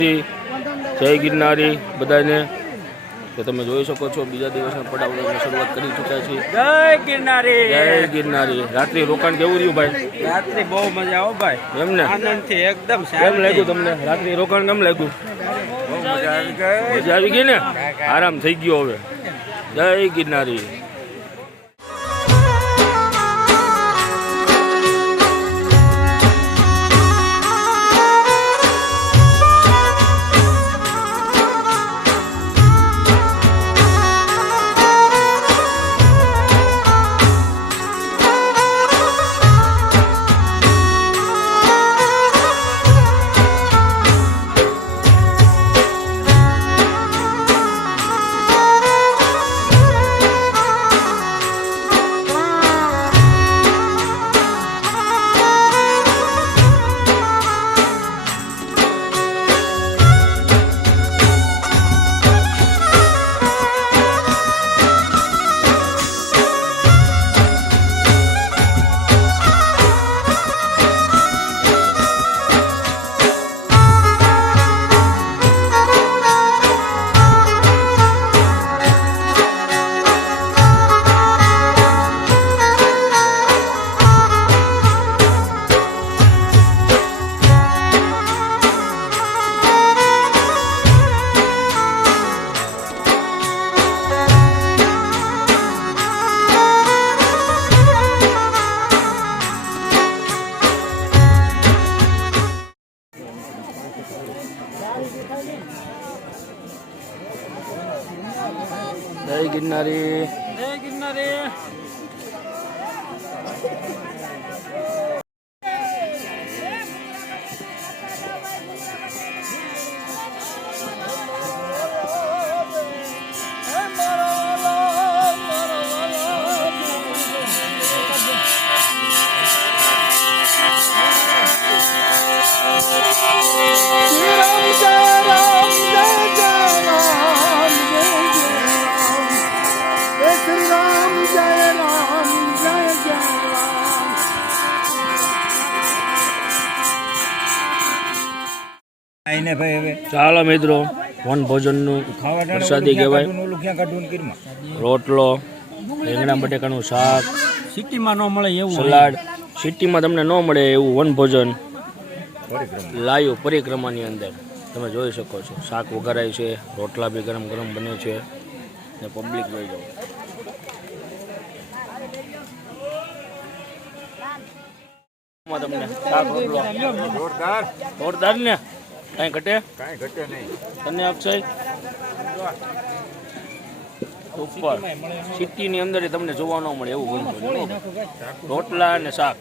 તરફથી જય ગિરનારી બધાને। તો તમે જોઈ શકો છો બીજા દિવસના પડાવવાની શરૂઆત કરી ચૂક્યા છીએ। જય ગિરનારી, જય ગિરનારી। રાત્રિ રોકાણ કેવું રહ્યું ભાઈ? રાત્રે બહુ મજા આવો ભાઈ, એમને આનંદથી એકદમ કેમ લાગ્યું તમને? રાત્રિ રોકાણ કેમ લાગ્યું? બહુ મજા આવી ગઈ, મજા આવી ગઈ ને? આરામ થઈ ગયો હવે। જય ગિરનારી। જય ગિરનારી, જય ગિરનારી। ચાલો મિત્રો, વન ભોજનનું પ્રસાદી કહેવાય। રોટલો, રીંગણા બટેકાનું શાક, સિટીમાં ન મળે એવું સલાડ, સિટીમાં તમને ન મળે એવું વન ભોજન લાયું પરિક્રમાની અંદર તમે જોઈ શકો છો। શાક વઘારાય છે, રોટલા બી ગરમ ગરમ બને છે ને પબ્લિક જોઈ જાઓ। તમને શાક રોટલો જોરદાર ને? કાંઈ ઘટે નહીં। તને અક્ષય ઉપર સિટીની અંદર તમને જોવા ન મળે એવું બનતું રોટલા અને શાક।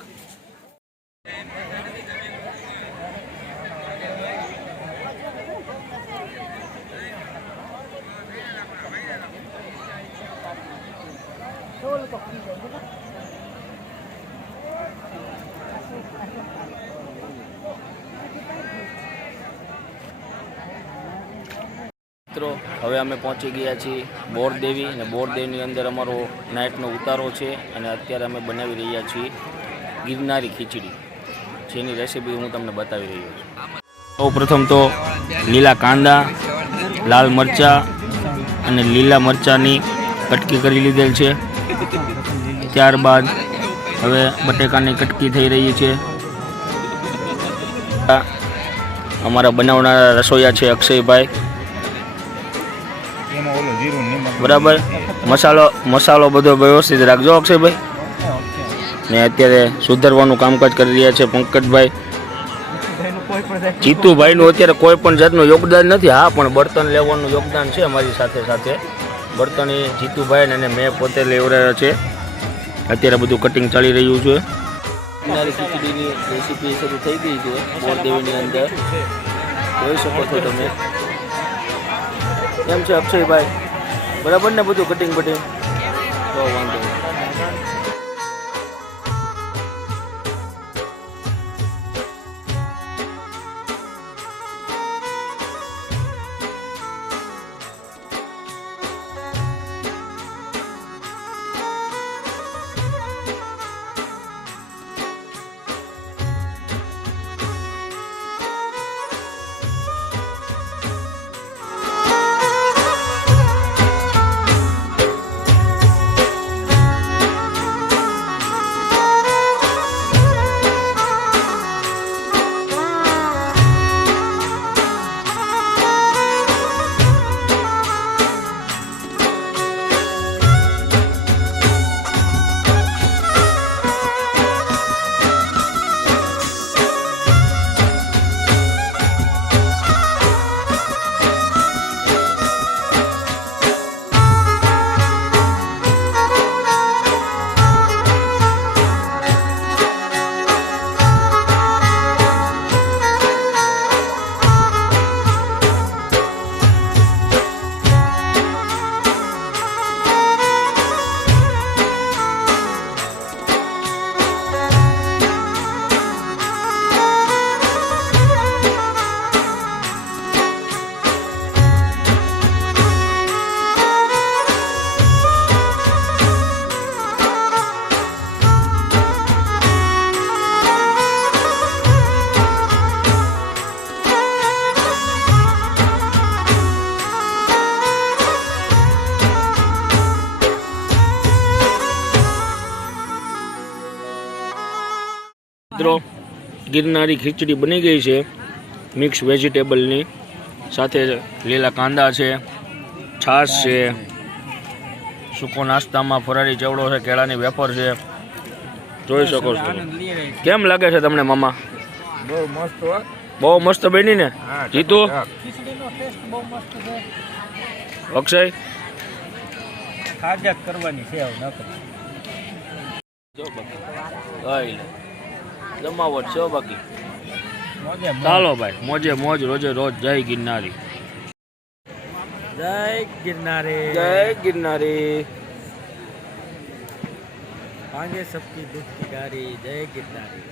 મિત્રો હવે અમે પહોંચી ગયા છીએ બોરદેવી અને બોરદેવીની અંદર અમારો નાઇટનો ઉતારો છે અને અત્યારે અમે બનાવી રહ્યા છીએ ગિરનારી ખીચડી, જેની રેસીપી હું તમને બતાવી રહ્યો છું। સૌ પ્રથમ તો લીલા કાંદા, લાલ મરચાં અને લીલા મરચાંની કટકી કરી લીધેલ છે। ત્યારબાદ હવે બટેકાની કટકી થઈ રહી છે। અમારા બનાવનારા રસોઈયા છે અક્ષયભાઈ, બરાબર। મસાલો બધો વ્યવસ્થિત રાખજો અક્ષયભાઈ। ને અત્યારે સુધારવાનું કામકાજ કરી રહ્યા છે પંકજભાઈ। જીતુભાઈનું અત્યારે કોઈ પણ જાતનું યોગદાન નથી, હા પણ બર્તન લેવાનું યોગદાન છે અમારી સાથે સાથે। બર્તન એ જીતુભાઈ અને મેં પોતે લેવડાવ્યા છે। અત્યારે બધું કટિંગ ચાલી રહ્યું છે। ગિરનારી ખીચડીની રેસીપી શરૂ થઈ ગઈ છે બોરદેવીની અંદર, જોઈ શકો છો તમે। કેમ છે અક્ષયભાઈ? બરાબર ને બધું કટિંગ બટિંગ? તો વાંધો નહીં। મિત્રો ગિરનારી ખીચડી બની ગઈ છે મિક્સ વેજીટેબલની, સાથે લીલા કાંદા છે, છાશ છે, સૂકો નાસ્તામાં ફરારી ચેવડો છે, કેળાની વેફર છે. જોઈ શકો છો. કેમ લાગે છે તમને મામા? બહુ મસ્ત હો. બહુ મસ્ત બની ને જીતુ? ખીચડીનો ટેસ્ટ બહુ મસ્ત છે. અક્ષય ખાધા કરવાની છે હવે નકર. જો બાકી જમાવટ છે બાકી. મોજે મોજ. ચાલો ભાઈ, મોજે મોજ, રોજે રોજ. જય ગિરનારી. જય ગિરનારી. જય ગિરનારી. ભાંગે સબકી દુઃખ की गारी. જય ગિરનારી.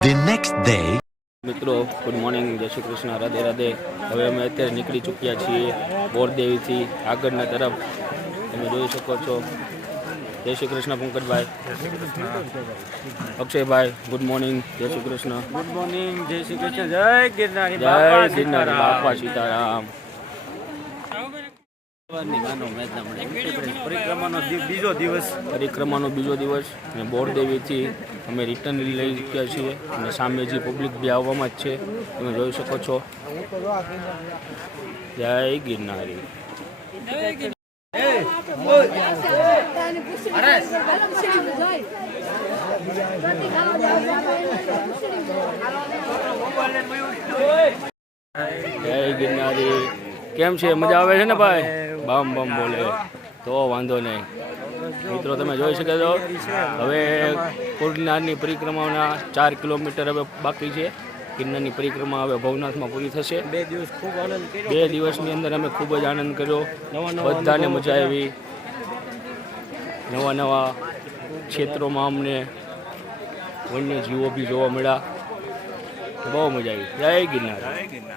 The next day. મિત્રો ગુડ મોર્નિંગ, જય શ્રી કૃષ્ણ, રાધે રાધે. હવે અમે અત્યારે નીકળી ચૂક્યા છીએ બોરદેવીથી આગળના તરફ. તમે જોઈ શકો છો. જય શ્રી કૃષ્ણ પંકજભાઈ. અક્ષયભાઈ ગુડ મોર્નિંગ, જય શ્રી કૃષ્ણ. ગુડ મોર્નિંગ, જય શ્રી કૃષ્ણ, જય ગિરનારી. જય ગિરનારી બાપા સીતારામ. પરિક્રમાનો બીજો દિવસ. પરિક્રમાનો બીજો દિવસ અને બોરદેવીથી અમે રિટર્ન લઈ ચૂક્યા છીએ અને સામે જે પબ્લિક બી આવવામાં જ છે, તમે જોઈ શકો છો. જય ગિરનારી. જય ગિરનારી. કેમ છે? મજા આવે છે ને ભાઈ? બમ બમ બોલે તો વાંધો નહીં. મિત્રો તમે જોઈ શકો છો હવે ગિરનારની પરિક્રમાના 4 કિલોમીટર હવે બાકી છે. ગિરનારની પરિક્રમા હવે ભવનાથમાં પૂરી થશે. 2 દિવસ ખૂબ આનંદ કર્યો. 2 દિવસની અંદર અમે ખૂબ જ આનંદ કર્યો. બધાને મજા આવી. નવા નવા ક્ષેત્રોમાં અમને વન્ય જીવો બી જોવા મળ્યા. બહુ મજા આવી. જય ગિરનારી.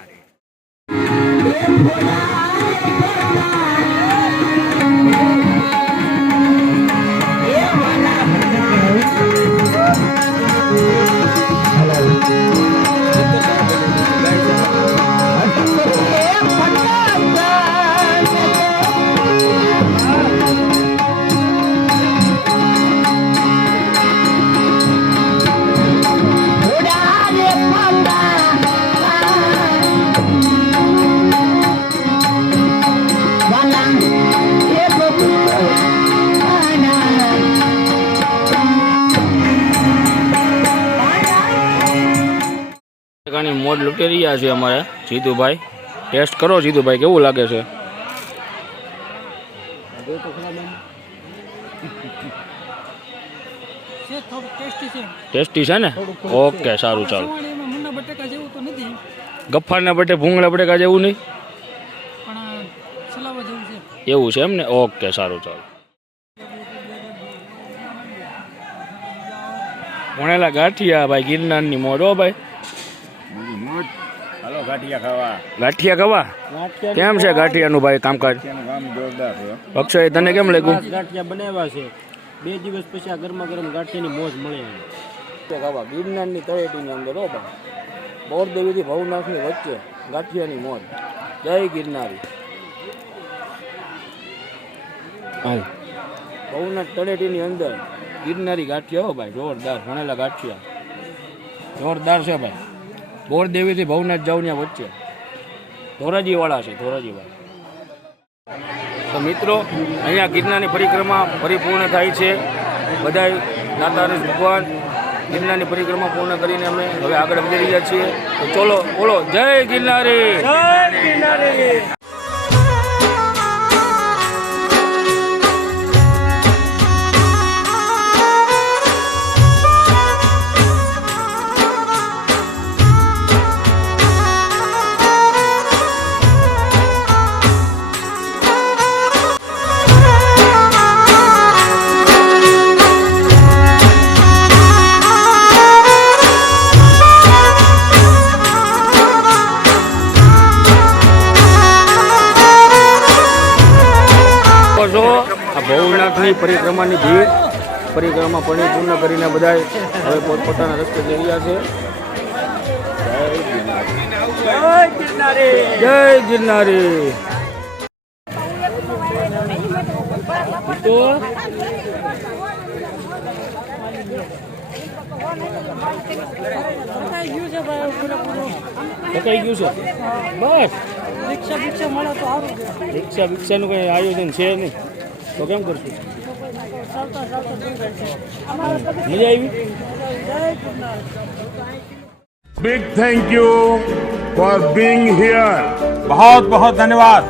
મોજ લૂંટી રહ્યા છે અમારે જીતુભાઈ. ટેસ્ટ કરો જીતુભાઈ, કેવું લાગે છે? ટેસ્ટી છે ને? ઓકે સારું, ચાલો. ગફ્ફારના બટે ભૂંગળા બટેકા જેવું નહીં? એવું છે એમ ને? ઓકે સારું, ચાલો. વણેલા ગાંઠિયા ભાઈ, ગિરનારની મોજ હો ભાઈ. હાલો ગાંઠિયા ખાવા. ગાંઠિયા ખાવા? કેમ છે ગાંઠિયાનું ભાઈ કામકાજ? અક્ષય તને કેમ લાગ્યું? ગાંઠિયા બનાવ્યા છે. 2 દિવસ પછી આ ગરમા ગરમ ગાંઠિયાની મોજ મળે. ખાવા ગિરનારની તળેટીની અંદર હો ભાઈ. બોરદેવીથી ભવનાથની વચ્ચે ગાંઠિયાની મોજ. જય ગિરનારી. ભવનાથ તળેટીની અંદર ગિરનારી ગાંઠિયા હો ભાઈ, જોરદાર. ભણેલા ગાંઠિયા જોરદાર છે ભાઈ. બોરદેવીથી ભવનાથ જાવ ત્યાં વચ્ચે ધોરાજીવાળા છે, ધોરાજીવાળા. તો મિત્રો અહીંયા ગિરનારની પરિક્રમા પરિપૂર્ણ થાય છે. બધા દાતારી ભગવાન ગિરનારની પરિક્રમા પૂર્ણ કરીને અમે હવે આગળ વધી રહ્યા છીએ. તો ચલો બોલો જય ગિરનારી. જય ગિરનારી. ભવનાથની પરિક્રમાની ભીડ પરિક્રમા પરિપૂર્ણ કરીને બધા હવે પોતપોતાના રસ્તે જઈ રહ્યા છે. જય ગિરનારી. જય ગિરનારી. તો થકાઈ ગયું છે બસ રિક્ષા બિક્ષા મળે તો સારું છે. રિક્ષા બિક્ષાનું કંઈ આયોજન છે નહીં તો કેમ કરશું? ચાલતા ચાલતા જઈ જાય છે. અમારે કદી મજા આવી? જય Girnar. Big thank you for being here. बहुत बहुत धन्यवाद।